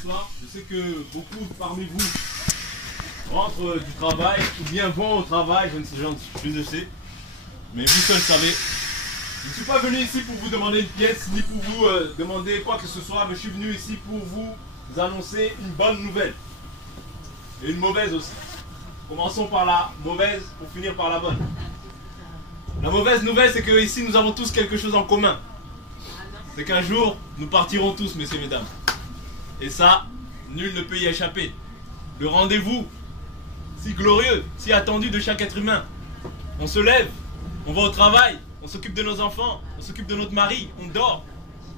soir. Je sais que beaucoup parmi vous rentrent du travail ou bien vont au travail, je ne sais. Mais vous seul savez. Je ne suis pas venu ici pour vous demander une pièce, ni pour vous demander quoi que ce soit, mais je suis venu ici pour vous annoncer une bonne nouvelle. Et une mauvaise aussi. Commençons par la mauvaise pour finir par la bonne. La mauvaise nouvelle, c'est que ici nous avons tous quelque chose en commun. C'est qu'un jour, nous partirons tous, messieurs, mesdames. Et ça, nul ne peut y échapper. Le rendez-vous, si glorieux, si attendu de chaque être humain. On se lève, on va au travail, on s'occupe de nos enfants, on s'occupe de notre mari, on dort.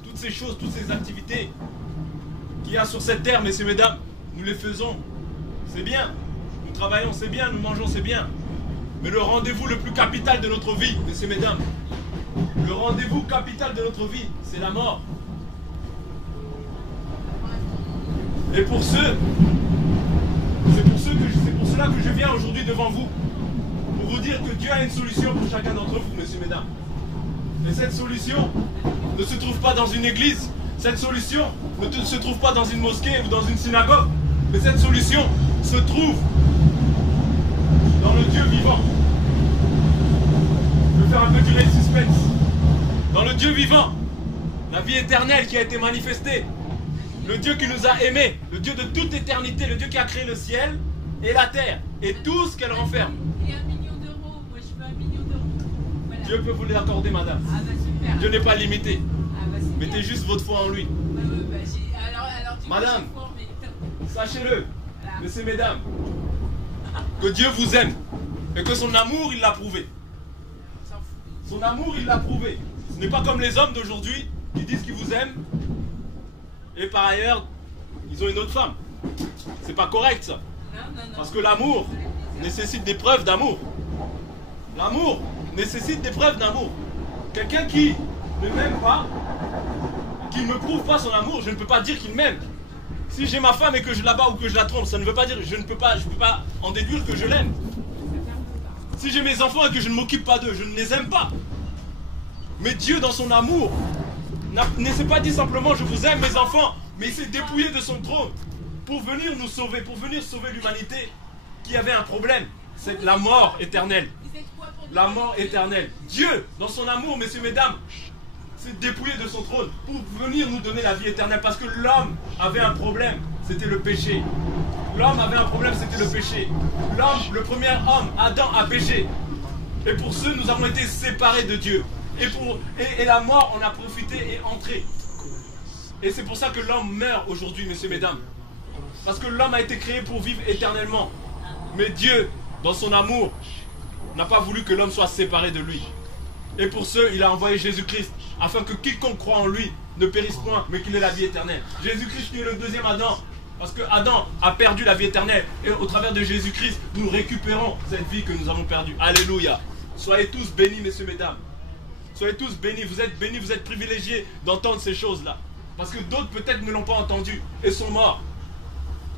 Toutes ces choses, toutes ces activités qu'il y a sur cette terre, messieurs, mesdames, nous les faisons. C'est bien. Nous travaillons, c'est bien. Nous mangeons, c'est bien. Mais le rendez-vous le plus capital de notre vie, messieurs, mesdames, le rendez-vous capital de notre vie, c'est la mort. Et pour c'est pour cela que je viens aujourd'hui devant vous, pour vous dire que Dieu a une solution pour chacun d'entre vous, messieurs, mesdames. Et cette solution ne se trouve pas dans une église, cette solution ne se trouve pas dans une mosquée ou dans une synagogue, mais cette solution se trouve dans le Dieu vivant. Je vais faire un peu durer le suspense. Dans le Dieu vivant, la vie éternelle qui a été manifestée, le Dieu qui nous a aimés, le Dieu de toute éternité, le Dieu qui a créé le ciel et la terre et tout ce qu'elle renferme. Et 1 million d'euros, moi je veux 1 million d'euros. Voilà. Dieu peut vous l'accorder, madame. Ah bah super. Dieu n'est pas limité. Ah bah c'est Mettez bien. juste votre foi en lui. Alors du coup, Madame, j'ai foi, mais... sachez-le, Voilà. messieurs, mesdames, que Dieu vous aime et que son amour, il l'a prouvé. On s'en fout. Son amour, il l'a prouvé. Ce n'est pas comme les hommes d'aujourd'hui qui disent qu'ils vous aiment et par ailleurs, ils ont une autre femme. C'est pas correct ça. Non. Parce que l'amour nécessite des preuves d'amour. L'amour nécessite des preuves d'amour. Quelqu'un qui ne m'aime pas, qui ne me prouve pas son amour, je ne peux pas dire qu'il m'aime. Si j'ai ma femme et que je la bats ou que je la trompe, ça ne veut pas dire, je ne peux pas en déduire que je l'aime. Si j'ai mes enfants et que je ne m'occupe pas d'eux, je ne les aime pas. Mais Dieu, dans son amour, ne s'est pas dit simplement je vous aime mes enfants, mais il s'est dépouillé de son trône pour venir nous sauver, pour venir sauver l'humanité qui avait un problème. C'est la mort éternelle. La mort éternelle. Dieu, dans son amour, messieurs, mesdames, s'est dépouillé de son trône pour venir nous donner la vie éternelle. Parce que l'homme avait un problème, c'était le péché. L'homme avait un problème, c'était le péché. L'homme, le premier homme, Adam, a péché. Et pour ce, nous avons été séparés de Dieu. Et la mort, on a profité et entré. Et c'est pour ça que l'homme meurt aujourd'hui, messieurs, mesdames. Parce que l'homme a été créé pour vivre éternellement. Mais Dieu, dans son amour, n'a pas voulu que l'homme soit séparé de lui. Et pour ce, il a envoyé Jésus-Christ, afin que quiconque croit en lui ne périsse point, mais qu'il ait la vie éternelle. Jésus-Christ qui est le deuxième Adam. Parce que Adam a perdu la vie éternelle. Et au travers de Jésus-Christ, nous récupérons cette vie que nous avons perdue. Alléluia. Soyez tous bénis, messieurs, mesdames. Soyez tous bénis, vous êtes privilégiés d'entendre ces choses-là. Parce que d'autres peut-être ne l'ont pas entendu et sont morts.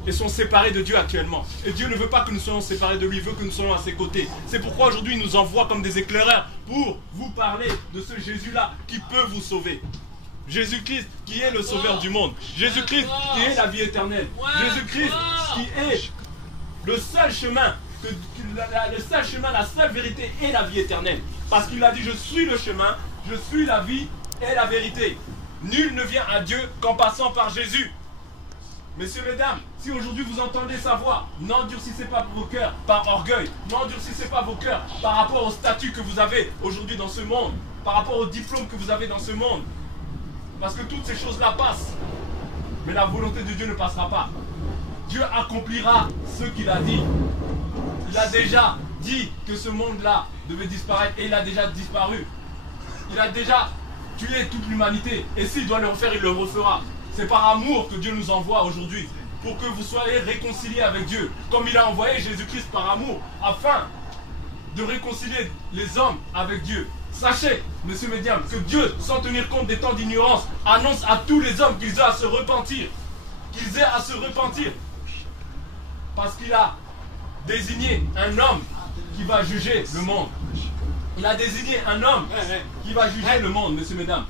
Et sont séparés de Dieu actuellement. Et Dieu ne veut pas que nous soyons séparés de lui, il veut que nous soyons à ses côtés. C'est pourquoi aujourd'hui il nous envoie comme des éclaireurs pour vous parler de ce Jésus-là qui peut vous sauver. Jésus-Christ qui est le sauveur du monde. Jésus-Christ qui est la vie éternelle. Jésus-Christ qui est le seul chemin, la seule vérité et la vie éternelle. Parce qu'il a dit, je suis le chemin, je suis la vie et la vérité. Nul ne vient à Dieu qu'en passant par Jésus. Messieurs, mesdames, si aujourd'hui vous entendez sa voix, n'endurcissez pas vos cœurs par orgueil, n'endurcissez pas vos cœurs par rapport au statut que vous avez aujourd'hui dans ce monde, par rapport au diplôme que vous avez dans ce monde. Parce que toutes ces choses-là passent. Mais la volonté de Dieu ne passera pas. Dieu accomplira ce qu'il a dit. Il a déjà dit que ce monde-là devait disparaître et il a déjà disparu. Il a déjà tué toute l'humanité. Et s'il doit le refaire, il le refera. C'est par amour que Dieu nous envoie aujourd'hui, pour que vous soyez réconciliés avec Dieu, comme il a envoyé Jésus-Christ par amour, afin de réconcilier les hommes avec Dieu. Sachez, messieurs mesdames, que Dieu, sans tenir compte des temps d'ignorance, annonce à tous les hommes qu'ils aient à se repentir. Qu'ils aient à se repentir. Parce qu'il a désigné un homme qui va juger le monde. Il a désigné un homme qui va juger le monde, messieurs mesdames.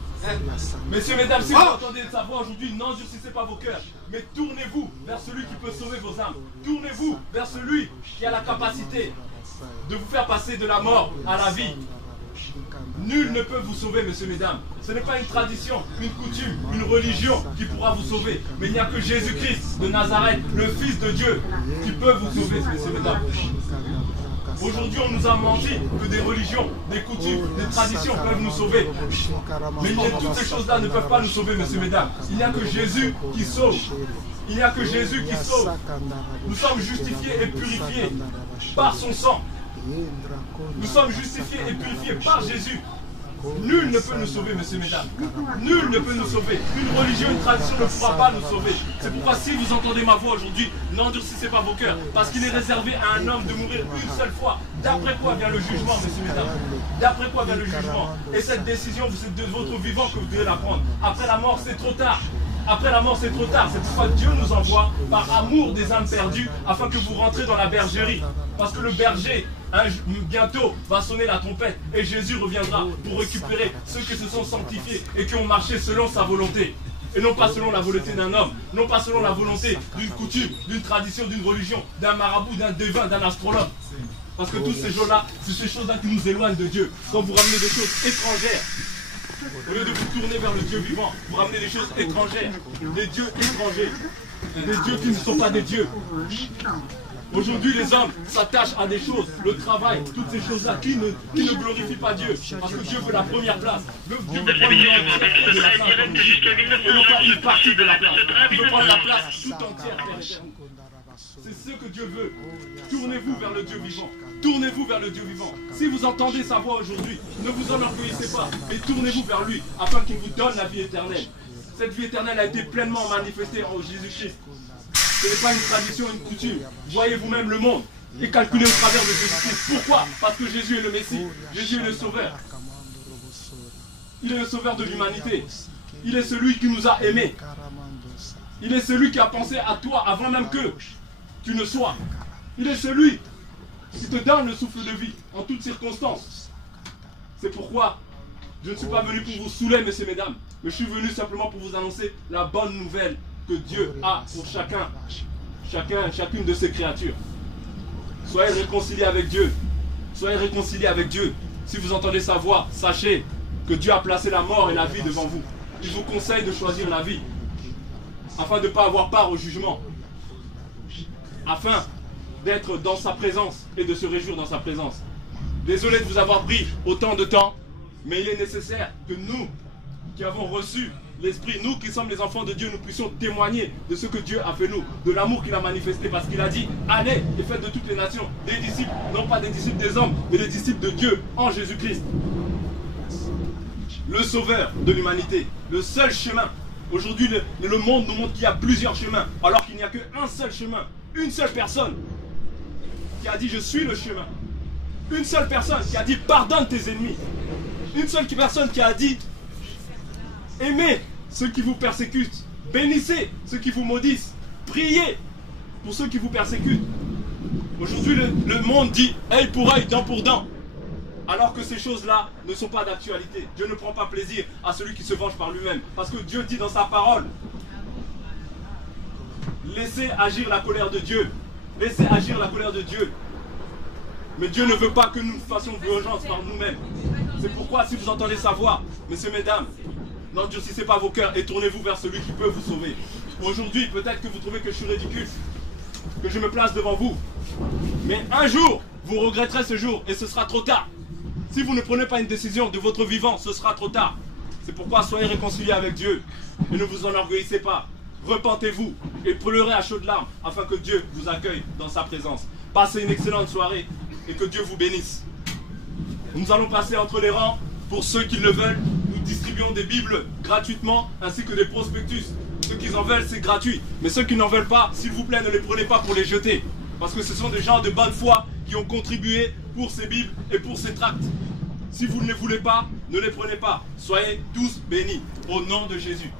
Messieurs, mesdames, si vous entendez sa voix aujourd'hui, n'endurcissez pas vos cœurs, mais tournez-vous vers celui qui peut sauver vos âmes. Tournez-vous vers celui qui a la capacité de vous faire passer de la mort à la vie. Nul ne peut vous sauver, messieurs, mesdames. Ce n'est pas une tradition, une coutume, une religion qui pourra vous sauver. Mais il n'y a que Jésus-Christ de Nazareth, le Fils de Dieu, qui peut vous sauver, messieurs, mesdames. Aujourd'hui, on nous a menti que des religions, des coutumes, des traditions peuvent nous sauver. Mais toutes ces choses-là ne peuvent pas nous sauver, messieurs, mesdames. Il n'y a que Jésus qui sauve. Il n'y a que Jésus qui sauve. Nous sommes justifiés et purifiés par son sang. Nous sommes justifiés et purifiés par Jésus. Nul ne peut nous sauver, messieurs, mesdames. Nul ne peut nous sauver. Une religion, une tradition ne pourra pas nous sauver. C'est pourquoi si vous entendez ma voix aujourd'hui, n'endurcissez pas vos cœurs. Parce qu'il est réservé à un homme de mourir une seule fois. D'après quoi vient le jugement, messieurs, mesdames? D'après quoi vient le jugement? Et cette décision, c'est de votre vivant que vous devez la prendre. Après la mort, c'est trop tard. Après la mort, c'est trop tard. C'est pourquoi Dieu nous envoie par amour des âmes perdues afin que vous rentrez dans la bergerie. Parce que le berger, bientôt, va sonner la trompette et Jésus reviendra pour récupérer ceux qui se sont sanctifiés et qui ont marché selon sa volonté. Et non pas selon la volonté d'un homme, non pas selon la volonté d'une coutume, d'une tradition, d'une religion, d'un marabout, d'un devin, d'un astrologue. Parce que toutes ces choses-là, c'est ces choses-là qui nous éloignent de Dieu. Quand vous ramenez des choses étrangères, au lieu de vous tourner vers le Dieu vivant, vous ramenez des choses étrangères, des dieux étrangers, des dieux qui ne sont pas des dieux. Aujourd'hui, les hommes s'attachent à des choses, le travail, toutes ces choses-là qui ne glorifient pas Dieu. Parce que Dieu veut la première place. Dieu veut prendre une partie de la place. Il veut prendre la place tout entière. C'est ce que Dieu veut. Tournez-vous vers le Dieu vivant. Tournez-vous vers le Dieu vivant. Si vous entendez sa voix aujourd'hui, ne vous enorgueillissez pas, mais tournez-vous vers lui afin qu'il vous donne la vie éternelle. Cette vie éternelle a été pleinement manifestée en Jésus-Christ. Ce n'est pas une tradition, une coutume. Voyez vous-même le monde et calculez au travers de Jésus-Christ. Pourquoi? Parce que Jésus est le Messie. Jésus est le Sauveur. Il est le Sauveur de l'humanité. Il est celui qui nous a aimés. Il est celui qui a pensé à toi avant même que tu ne sois. Il est celui qui te donne le souffle de vie en toutes circonstances. C'est pourquoi je ne suis pas venu pour vous saouler, messieurs, mesdames, mais je suis venu simplement pour vous annoncer la bonne nouvelle que Dieu a pour chacune de ses créatures. Soyez réconciliés avec Dieu. Soyez réconciliés avec Dieu. Si vous entendez sa voix, sachez que Dieu a placé la mort et la vie devant vous. Il vous conseille de choisir la vie afin de ne pas avoir part au jugement, afin d'être dans sa présence et de se réjouir dans sa présence. Désolé de vous avoir pris autant de temps, mais il est nécessaire que nous, qui avons reçu l'Esprit, nous qui sommes les enfants de Dieu, nous puissions témoigner de ce que Dieu a fait nous, de l'amour qu'il a manifesté, parce qu'il a dit, allez et faites de toutes les nations des disciples, non pas des disciples des hommes, mais des disciples de Dieu en Jésus-Christ. Le sauveur de l'humanité, le seul chemin. Aujourd'hui, le monde nous montre qu'il y a plusieurs chemins, alors qu'il n'y a qu'un seul chemin, une seule personne qui a dit je suis le chemin. Une seule personne qui a dit pardonne tes ennemis. Une seule personne qui a dit aimez ceux qui vous persécutent. Bénissez ceux qui vous maudissent. Priez pour ceux qui vous persécutent. Aujourd'hui, le monde dit œil pour œil, dent pour dent. Alors que ces choses-là ne sont pas d'actualité. Dieu ne prend pas plaisir à celui qui se venge par lui-même. Parce que Dieu dit dans sa parole, laissez agir la colère de Dieu. Laissez agir la colère de Dieu. Mais Dieu ne veut pas que nous fassions vengeance par nous-mêmes. C'est pourquoi si vous entendez sa voix, messieurs, mesdames, n'endurcissez pas vos cœurs et tournez-vous vers celui qui peut vous sauver. Aujourd'hui, peut-être que vous trouvez que je suis ridicule, que je me place devant vous. Mais un jour, vous regretterez ce jour et ce sera trop tard. Si vous ne prenez pas une décision de votre vivant, ce sera trop tard. C'est pourquoi soyez réconciliés avec Dieu et ne vous enorgueillissez pas. Repentez-vous et pleurez à chaudes larmes afin que Dieu vous accueille dans sa présence. Passez une excellente soirée et que Dieu vous bénisse. Nous allons passer entre les rangs. Pour ceux qui le veulent, nous distribuons des Bibles gratuitement ainsi que des prospectus. Ceux qui en veulent, c'est gratuit. Mais ceux qui n'en veulent pas, s'il vous plaît, ne les prenez pas pour les jeter. Parce que ce sont des gens de bonne foi qui ont contribué pour ces Bibles et pour ces tracts. Si vous ne les voulez pas, ne les prenez pas. Soyez tous bénis au nom de Jésus.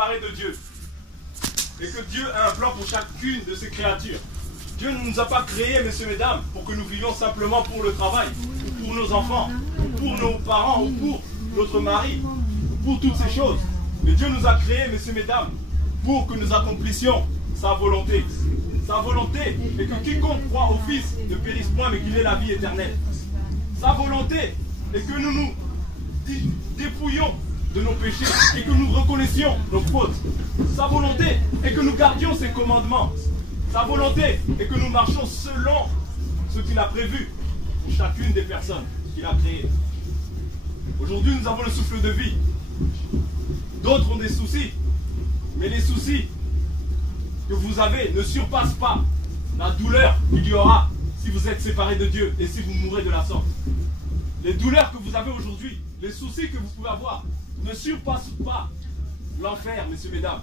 séparés de Dieu. Et que Dieu a un plan pour chacune de ses créatures. Dieu ne nous a pas créés, messieurs, mesdames, pour que nous vivions simplement pour le travail, ou pour nos enfants, ou pour nos parents, ou pour notre mari, ou pour toutes ces choses. Mais Dieu nous a créés, messieurs, mesdames, pour que nous accomplissions sa volonté. Sa volonté est que quiconque croit au Fils ne périsse point, mais qu'il ait la vie éternelle. Sa volonté est que nous nous dépouillions de nos péchés et que nous reconnaissions nos fautes. Sa volonté est que nous gardions ses commandements. Sa volonté est que nous marchions selon ce qu'il a prévu pour chacune des personnes qu'il a créées. Aujourd'hui, nous avons le souffle de vie. D'autres ont des soucis, mais les soucis que vous avez ne surpassent pas la douleur qu'il y aura si vous êtes séparés de Dieu et si vous mourrez de la sorte. Les douleurs que vous avez aujourd'hui, les soucis que vous pouvez avoir, ne surpassent pas l'enfer, messieurs, mesdames.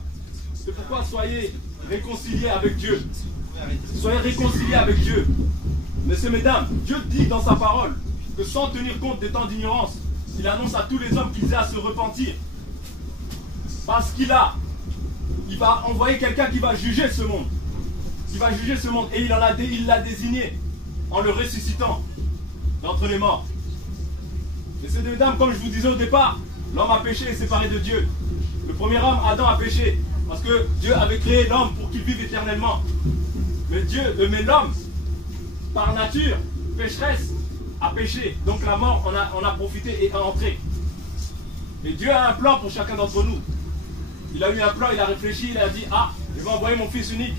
C'est pourquoi soyez réconciliés avec Dieu. Soyez réconciliés avec Dieu. Messieurs, mesdames, Dieu dit dans sa parole que sans tenir compte des temps d'ignorance, il annonce à tous les hommes qu'ils aient à se repentir. Parce il va envoyer quelqu'un qui va juger ce monde. Qui va juger ce monde. Et il l'a désigné en le ressuscitant d'entre les morts. Messieurs, mesdames, comme je vous disais au départ, l'homme a péché et séparé de Dieu. Le premier homme, Adam, a péché. Parce que Dieu avait créé l'homme pour qu'il vive éternellement. Mais l'homme, par nature, pécheresse, a péché. Donc la mort en a profité et est entrée. Et Dieu a un plan pour chacun d'entre nous. Il a eu un plan, il a réfléchi, il a dit, ah, je vais envoyer mon fils unique,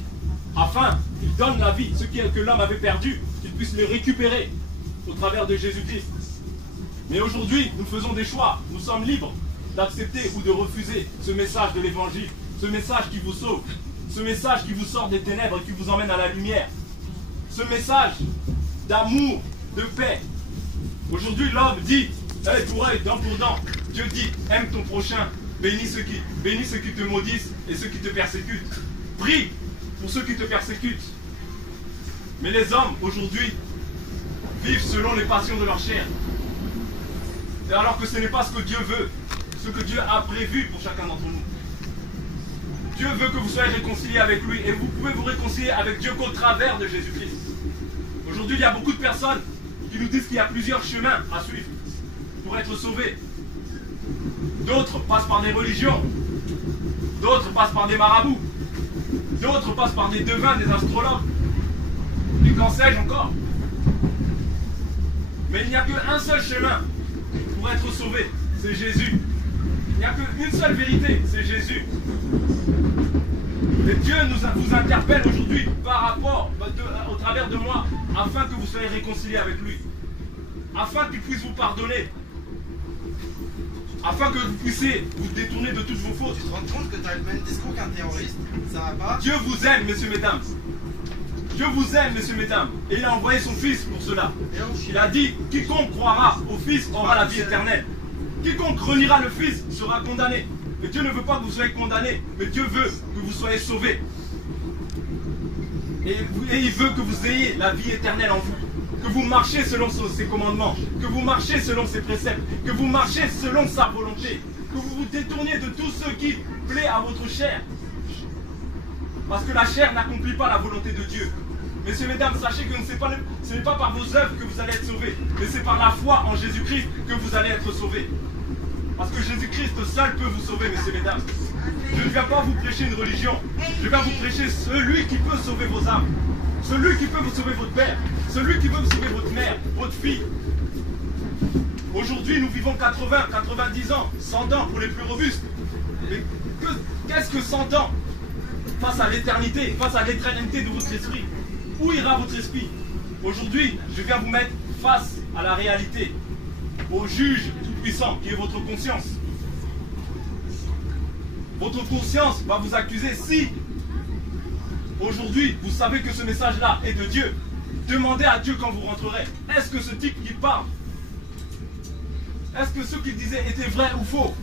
afin qu'il donne la vie, ce que l'homme avait perdu, qu'il puisse le récupérer au travers de Jésus-Christ. Mais aujourd'hui, nous faisons des choix. Nous sommes libres d'accepter ou de refuser ce message de l'évangile, ce message qui vous sauve, ce message qui vous sort des ténèbres et qui vous emmène à la lumière, ce message d'amour, de paix. Aujourd'hui, l'homme dit, œil pour œil, dent pour dent. Dieu dit, aime ton prochain, bénis ceux qui te maudissent et ceux qui te persécutent. Prie pour ceux qui te persécutent. Mais les hommes, aujourd'hui, vivent selon les passions de leur chair. Et alors que ce n'est pas ce que Dieu veut, ce que Dieu a prévu pour chacun d'entre nous. Dieu veut que vous soyez réconciliés avec lui et vous pouvez vous réconcilier avec Dieu qu'au travers de Jésus-Christ. Aujourd'hui, il y a beaucoup de personnes qui nous disent qu'il y a plusieurs chemins à suivre pour être sauvés. D'autres passent par des religions, d'autres passent par des marabouts, d'autres passent par des devins, des astrologues, et qu'en sais-je encore. Mais il n'y a qu'un seul chemin pour être sauvé, c'est Jésus. Il n'y a qu'une seule vérité, c'est Jésus. Et Dieu vous interpelle aujourd'hui au travers de moi, afin que vous soyez réconciliés avec lui, afin qu'il puisse vous pardonner, afin que vous puissiez vous détourner de toutes vos fautes. Tu te rends compte que tu as le même discours qu'un terroriste? Ça va pas? Dieu vous aime, messieurs, mesdames. Dieu vous aime, messieurs, mesdames. Et il a envoyé son Fils pour cela. Il a dit, quiconque croira au Fils aura la vie éternelle. Quiconque reniera le Fils sera condamné. Mais Dieu ne veut pas que vous soyez condamnés, mais Dieu veut que vous soyez sauvés. Et il veut que vous ayez la vie éternelle en vous. Que vous marchiez selon ses commandements, que vous marchiez selon ses préceptes, que vous marchiez selon sa volonté, que vous vous détourniez de tout ce qui plaît à votre chair. Parce que la chair n'accomplit pas la volonté de Dieu. Messieurs, mesdames, sachez que ce n'est pas par vos œuvres que vous allez être sauvés, mais c'est par la foi en Jésus-Christ que vous allez être sauvés. Parce que Jésus-Christ seul peut vous sauver, messieurs, mesdames. Je ne viens pas vous prêcher une religion, je viens vous prêcher celui qui peut sauver vos âmes, celui qui peut vous sauver votre père, celui qui peut vous sauver votre mère, votre fille. Aujourd'hui, nous vivons 80, 90 ans, 100 ans pour les plus robustes. Mais qu'est-ce que 100 ans face à l'éternité de votre esprit? Où ira votre esprit? Aujourd'hui, je viens vous mettre face à la réalité, au juge tout-puissant qui est votre conscience. Votre conscience va vous accuser si aujourd'hui vous savez que ce message-là est de Dieu. Demandez à Dieu quand vous rentrerez. Est-ce que ce type qui parle, est-ce que ce qu'il disait était vrai ou faux?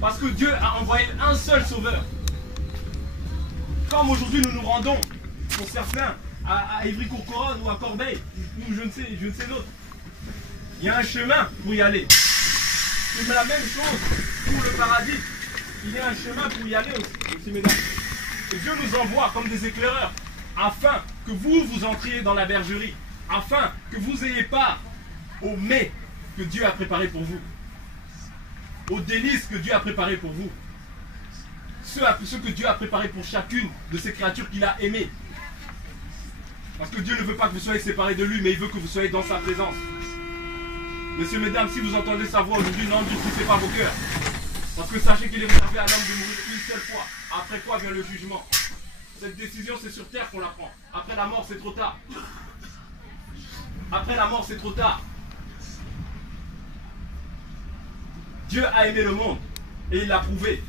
Parce que Dieu a envoyé un seul sauveur. Comme aujourd'hui nous nous rendons pour certains à Ivry-Courcouronnes ou à Corbeil, ou je ne sais d'autres. Il y a un chemin pour y aller. C'est la même chose pour le paradis. il y a un chemin pour y aller aussi, messieurs, mesdames. Et Dieu nous envoie comme des éclaireurs, afin que vous entriez dans la bergerie, afin que vous ayez part aux mets que Dieu a préparés pour vous, aux délices que Dieu a préparés pour vous, ce que Dieu a préparé pour chacune de ces créatures qu'il a aimées. Parce que Dieu ne veut pas que vous soyez séparés de lui, mais il veut que vous soyez dans sa présence. Messieurs, mesdames, si vous entendez sa voix aujourd'hui, n'endurcissez pas vos cœurs. Parce que sachez qu'il est réservé à l'homme de mourir une seule fois. Après quoi vient le jugement. Cette décision, c'est sur terre qu'on la prend. Après la mort, c'est trop tard. Après la mort, c'est trop tard. Dieu a aimé le monde et il l'a prouvé.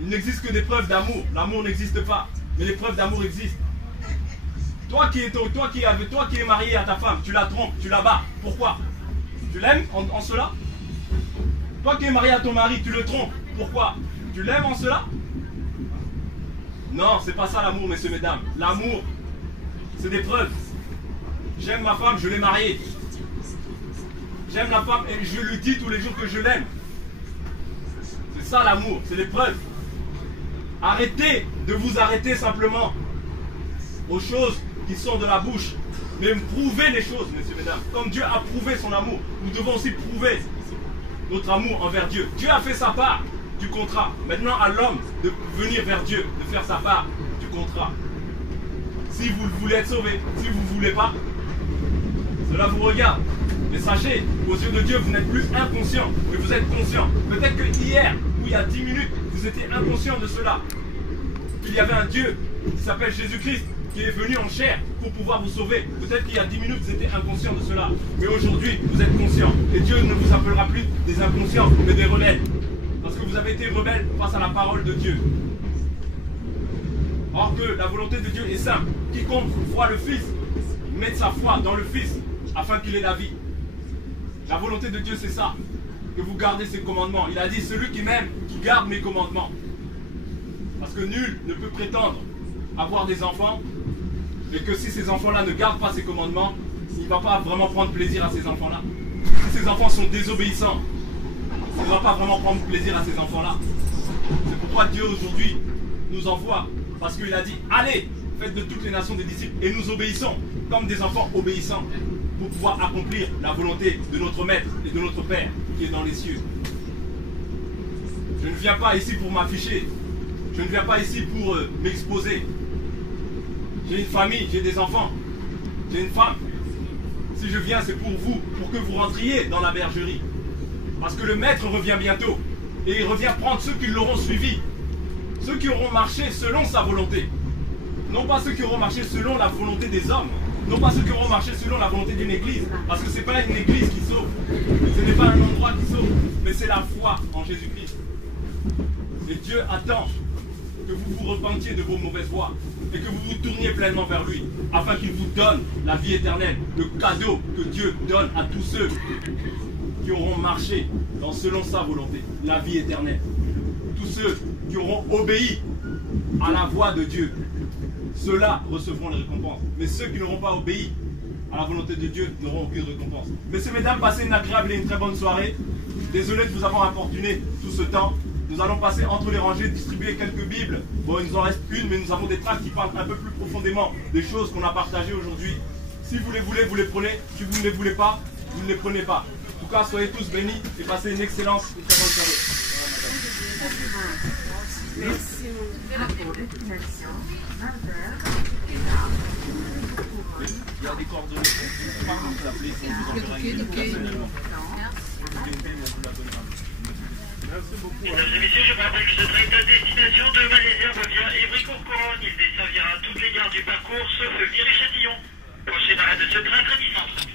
Il n'existe que des preuves d'amour. L'amour n'existe pas, mais les preuves d'amour existent. Toi qui es marié à ta femme, tu la trompes, tu la bats. Pourquoi? Tu l'aimes en cela? Toi qui es marié à ton mari, tu le trompes. Pourquoi? Tu l'aimes en cela? Non, c'est pas ça l'amour, messieurs, mesdames. L'amour, c'est des preuves. J'aime ma femme, je l'ai mariée. J'aime la femme et je lui dis tous les jours que je l'aime. C'est ça l'amour, c'est des preuves. Arrêtez de vous arrêter simplement aux choses qui sont de la bouche. Mais prouvez les choses, messieurs, mesdames. Comme Dieu a prouvé son amour, nous devons aussi prouver notre amour envers Dieu. Dieu a fait sa part du contrat. Maintenant à l'homme de venir vers Dieu, de faire sa part du contrat. Si vous voulez être sauvé, si vous ne voulez pas, cela vous regarde. Mais sachez, aux yeux de Dieu, vous n'êtes plus inconscient, mais vous êtes conscient. Peut-être que hier, ou il y a 10 minutes, vous étiez inconscient de cela. Qu'il y avait un Dieu qui s'appelle Jésus-Christ, qui est venu en chair pour pouvoir vous sauver. Peut-être qu'il y a 10 minutes, vous étiez inconscient de cela. Mais aujourd'hui, vous êtes conscient. Et Dieu ne vous appellera plus des inconscients, mais des rebelles. Parce que vous avez été rebelles face à la parole de Dieu. Or que la volonté de Dieu est simple. Quiconque croit le Fils, met sa foi dans le Fils, afin qu'il ait la vie. La volonté de Dieu, c'est ça. Que vous gardez ses commandements. Il a dit, celui qui m'aime, qui garde mes commandements. Parce que nul ne peut prétendre avoir des enfants, et que si ces enfants-là ne gardent pas ses commandements, il ne va pas vraiment prendre plaisir à ces enfants-là. Si ces enfants sont désobéissants, il ne va pas vraiment prendre plaisir à ces enfants-là. C'est pourquoi Dieu aujourd'hui nous envoie, parce qu'il a dit, allez, faites de toutes les nations des disciples, et nous obéissons comme des enfants obéissants, pour pouvoir accomplir la volonté de notre Maître et de notre Père qui est dans les cieux. Je ne viens pas ici pour m'afficher, je ne viens pas ici pour m'exposer. J'ai une famille, j'ai des enfants, j'ai une femme. Si je viens, c'est pour vous, pour que vous rentriez dans la bergerie. Parce que le Maître revient bientôt. Et il revient prendre ceux qui l'auront suivi. Ceux qui auront marché selon sa volonté. Non pas ceux qui auront marché selon la volonté des hommes. Non pas ceux qui auront marché selon la volonté d'une église. Parce que ce n'est pas une église qui sauve. Ce n'est pas un endroit qui sauve. Mais c'est la foi en Jésus-Christ. Et Dieu attend que vous vous repentiez de vos mauvaises voies et que vous vous tourniez pleinement vers lui, afin qu'il vous donne la vie éternelle, le cadeau que Dieu donne à tous ceux qui auront marché selon sa volonté, la vie éternelle. Tous ceux qui auront obéi à la voix de Dieu, ceux-là recevront les récompenses. Mais ceux qui n'auront pas obéi à la volonté de Dieu n'auront aucune récompense. Messieurs, mesdames, passez une agréable et une très bonne soirée. Désolé de vous avoir importuné tout ce temps. Nous allons passer entre les rangées, distribuer quelques Bibles. Bon, il nous en reste une, mais nous avons des tracts qui parlent un peu plus profondément des choses qu'on a partagées aujourd'hui. Si vous les voulez, vous les prenez. Si vous ne les voulez pas, vous ne les prenez pas. En tout cas, soyez tous bénis et passez une excellente et très bonne soirée. Merci. Il y a des coordonnées. Pardon de l'appeler, si vous enverrez personnellement. Merci beaucoup. Mesdames et messieurs, je vous rappelle que ce train est à destination de Malaisie via Évry-Courcouronnes. Il desservira toutes les gares du parcours sauf Viry-Châtillon. Prochain arrêt de ce train, Trédiscentre.